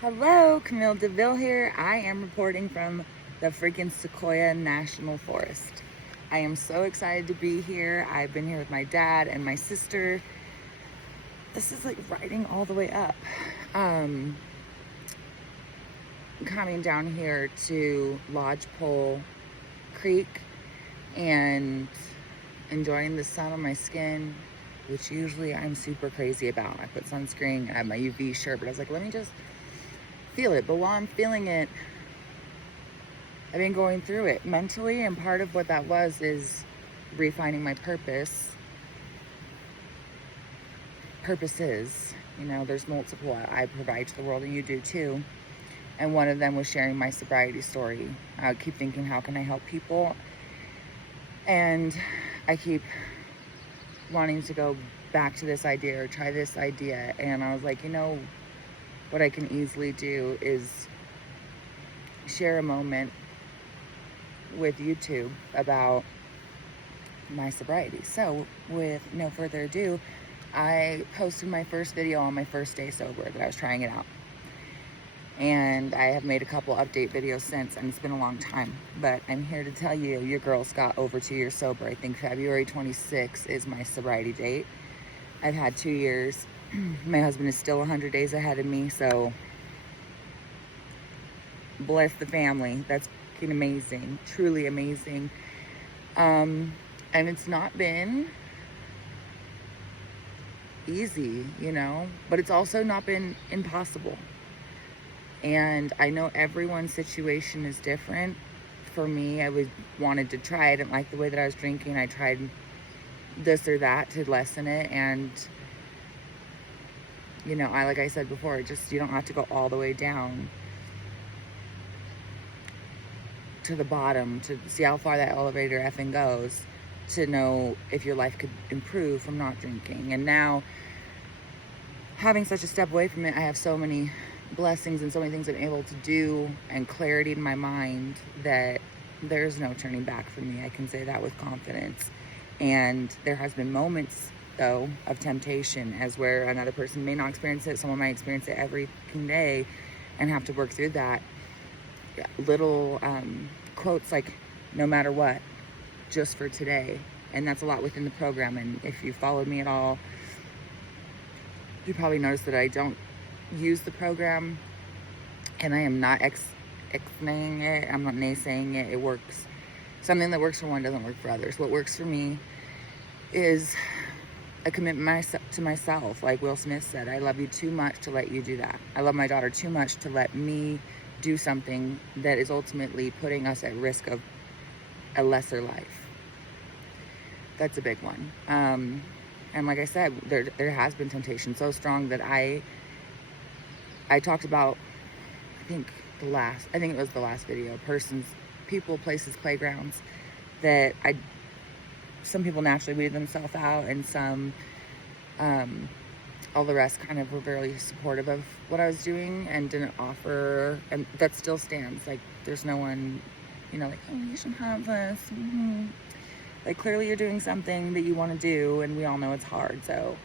Hello, Camille DeVille here. I am reporting from the freaking Sequoia National Forest. I am so excited to be here. I've been here with my dad and my sister. This is like riding all the way up. Coming down here to Lodgepole Creek and enjoying the sun on my skin, which usually I'm super crazy about. I put sunscreen, I have my UV shirt, but I was like, let me just feel it. But while I'm feeling it, I've been going through it mentally, and part of what that was is refining my purposes. There's multiple I provide to the world, and you do too. And one of them was sharing my sobriety story. I keep thinking, how can I help people? And I keep wanting to go back to this idea or try this idea. And I was like, what I can easily do is share a moment with YouTube about my sobriety. So with no further ado, I posted my first video on my first day sober that I was trying it out. And I have made a couple update videos since, and it's been a long time. But I'm here to tell you, your girl's got over 2 years sober. I think February 26th is my sobriety date. I've had 2 years. My husband is still 100 days ahead of me, so bless the family. That's fucking amazing, truly amazing. And it's not been easy, but it's also not been impossible. And I know everyone's situation is different. For me, I wanted to try. I didn't like the way that I was drinking. I tried this or that to lessen it, and like I said before, you don't have to go all the way down to the bottom to see how far that elevator effing goes to know if your life could improve from not drinking. And now, having such a step away from it, I have so many blessings and so many things I'm able to do and clarity in my mind that there's no turning back for me. I can say that with confidence. And there has been moments, though, of temptation, as where another person may not experience it. Someone might experience it every day and have to work through that. Little quotes like, no matter what, just for today. And that's a lot within the program. And if you followed me at all, you probably noticed that I don't use the program, and I am not explaining it. I'm not naysaying it. It works. Something that works for one doesn't work for others. What works for me is a commitment to myself. Like Will Smith said, I love you too much to let you do that. I love my daughter too much to let me do something that is ultimately putting us at risk of a lesser life. That's a big one. And like I said, there has been temptation so strong that I talked about, I think it was the last video, people, places, playgrounds, that some people naturally weeded themselves out, and some, all the rest kind of were very supportive of what I was doing and didn't offer, and that still stands. Like, there's no one, like, oh, you should have this. Mm-hmm. Like, clearly you're doing something that you want to do, and we all know it's hard, so.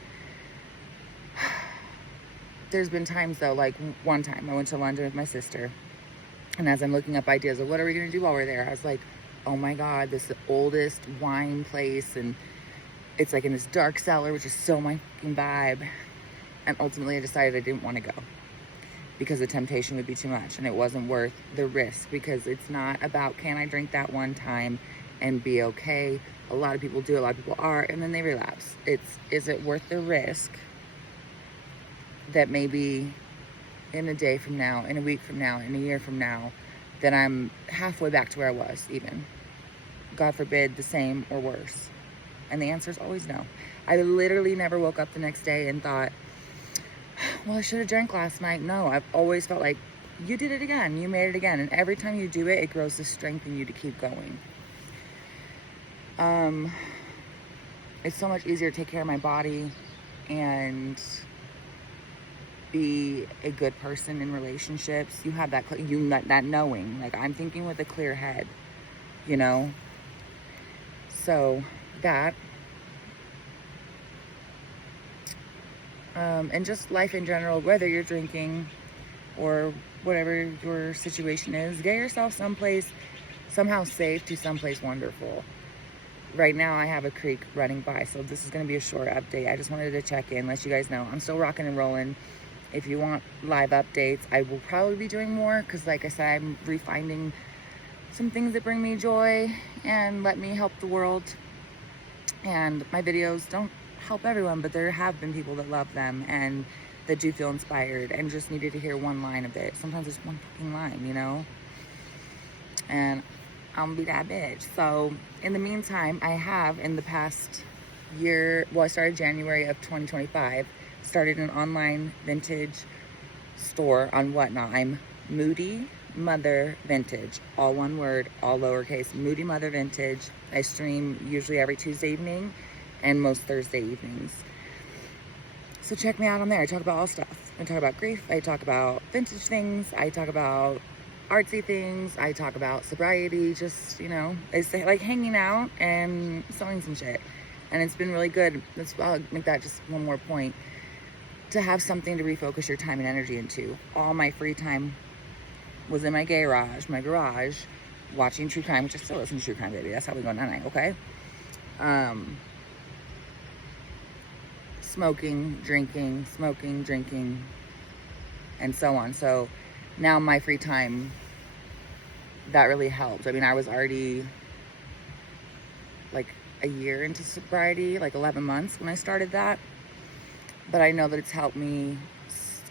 There's been times, though, like one time I went to London with my sister, and as I'm looking up ideas of what are we going to do while we're there, I was like, oh my God, this is the oldest wine place, and it's like in this dark cellar, which is so my fucking vibe. And ultimately I decided I didn't want to go because the temptation would be too much, and it wasn't worth the risk, because it's not about, can I drink that one time and be okay? A lot of people do, a lot of people are, and then they relapse. Is it worth the risk that maybe in a day from now, in a week from now, in a year from now, that I'm halfway back to where I was, even, God forbid, the same or worse? And the answer is always no. I literally never woke up the next day and thought, well, I should have drank last night. No, I've always felt like, you did it again, you made it again. And every time you do it, it grows the strength in you to keep going. It's so much easier to take care of my body and be a good person in relationships. You have that knowing, like, I'm thinking with a clear head, so that and just life in general, whether you're drinking, or whatever your situation is. Get yourself someplace somehow safe to someplace wonderful. Right now I have a creek running by, so this is going to be a short update. I just wanted to check in, let you guys know I'm still rocking and rolling. If you want live updates, I will probably be doing more, because like I said, I'm refinding some things that bring me joy and let me help the world. And my videos don't help everyone, but there have been people that love them and that do feel inspired and just needed to hear one line of it. Sometimes it's one fucking line, you know? And I'm gonna be that bitch. So in the meantime, I have in the past year, well, I started January of 2025, started an online vintage store on Whatnot. I'm Moody Mother Vintage, all one word, all lowercase, Moody Mother Vintage. I stream usually every Tuesday evening and most Thursday evenings. So check me out on there. I talk about all stuff. I talk about grief, I talk about vintage things, I talk about artsy things, I talk about sobriety, just, you know, it's like hanging out and selling some shit. And it's been really good. I'll make that just one more point, to have something to refocus your time and energy into. All my free time was in my garage, watching true crime, which I still listen to true crime, baby. That's how we go night, okay? Smoking, drinking, and so on. So now my free time, that really helped. I mean, I was already like a year into sobriety, like 11 months when I started that. But I know that it's helped me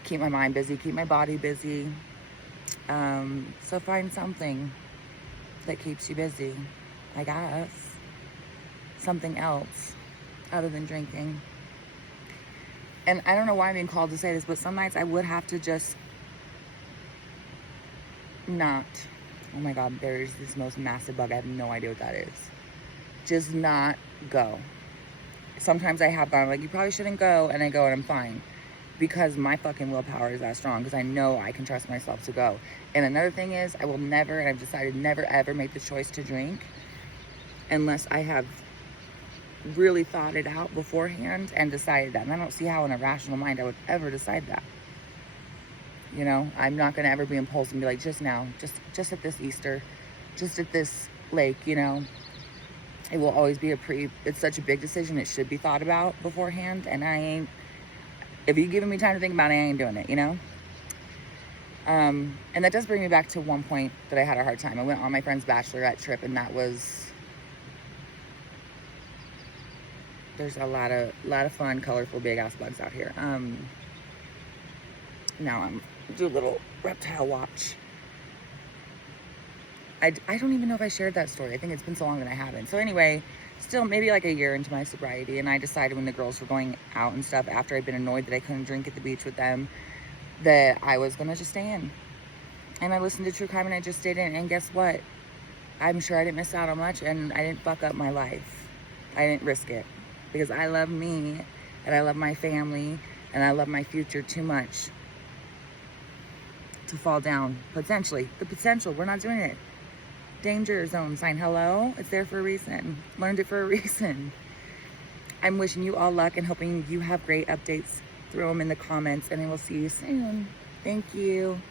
keep my mind busy, keep my body busy. So find something that keeps you busy, I guess. Something else other than drinking. And I don't know why I'm being called to say this, but some nights I would have to just not. Oh my God, there's this most massive bug. I have no idea what that is. Just not go. Sometimes I have gone, like, you probably shouldn't go, and I go and I'm fine. Because my fucking willpower is that strong, because I know I can trust myself to go. And another thing is, I will never, and I've decided never ever make the choice to drink unless I have really thought it out beforehand and decided that. And I don't see how in a rational mind I would ever decide that. You know, I'm not going to ever be impulsive and be like, just now, just at this Easter, just at this lake, you know. It will always be it's such a big decision. It should be thought about beforehand. And if you're giving me time to think about it, I ain't doing it, you know? And that does bring me back to one point that I had a hard time. I went on my friend's bachelorette trip, and that was, there's a lot of fun, colorful, big ass bugs out here. Now I'm do a little reptile watch. I don't even know if I shared that story. I think it's been so long that I haven't. So anyway, still maybe like a year into my sobriety, and I decided when the girls were going out and stuff, after I'd been annoyed that I couldn't drink at the beach with them, that I was gonna just stay in. And I listened to true crime and I just stayed in. And guess what? I'm sure I didn't miss out on much, and I didn't fuck up my life. I didn't risk it, because I love me and I love my family and I love my future too much to fall down. Potentially, the potential, we're not doing it. Danger zone sign, hello? It's there for a reason. Learned it for a reason. I'm wishing you all luck and hoping you have great updates. Throw them in the comments, and I will see you soon. Thank you.